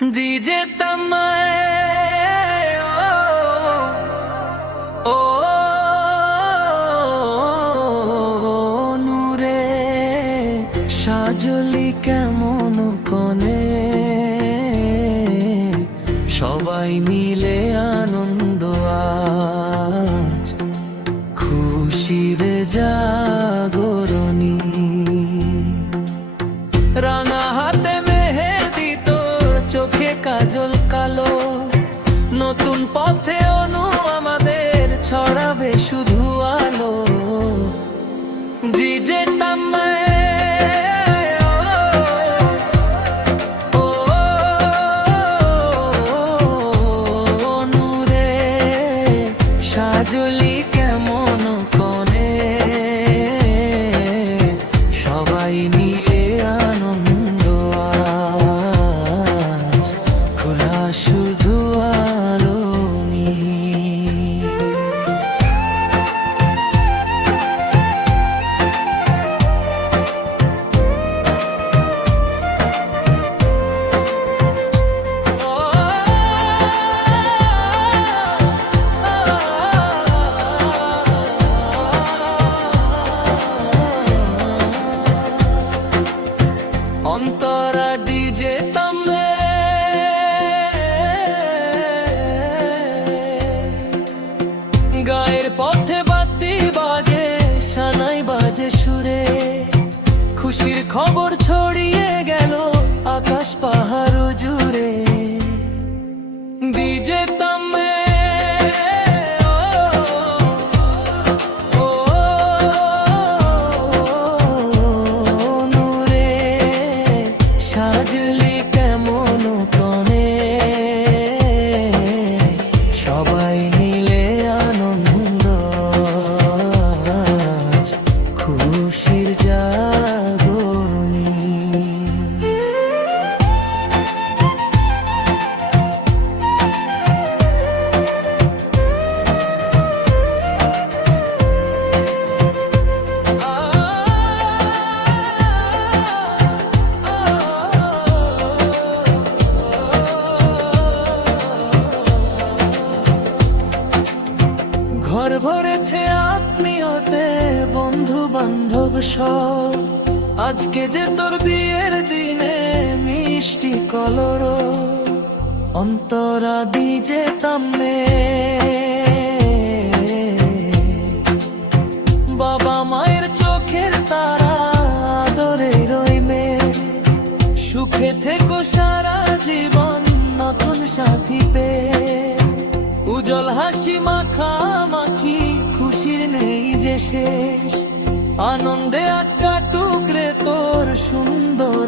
दीजे तमाए ओ नूरे সাজলি কেমন কোণে সবাই মিলে আনন্দ আজ খুশির জাগরণী রাঙা হাতে মেহেদি তোর চোখে কাজল কালো নতুন পথে অনু আমাদের ছড়াবে শুধু আলো জিজে তামায় সাজলি কেমন কোণে সবাই মিলে আনন্দ আজ খোলা শুধু আলো অন্তরা ডিজে তামে গায়ের পথে বাতি বাজে সানাই বাজে সুরে খুশির খবর ছড়িয়ে গেল আকাশ পাহাড় জুড়ে ডিজে তামে সাজলি কেমন কোণে সবাই মিলে আনন্দ আজ খুশির জাগরণী ঘর ভরেছে আত্মীয়তে বন্ধু বান্ধব সব আজকে যে তোর বিয়ের দিনে মিষ্টি কলর অন্তরা ডিজে তামে বাবা মায়ের চোখের তারা আদরে রইবে সুখে থেকো সারা জীবন নতুন সাথী পেয়ে উজ্জ্বল হাসি মাখামাখি খুশির নেই যে শেষ আনন্দে আজ কাটুক রে তোর সুন্দর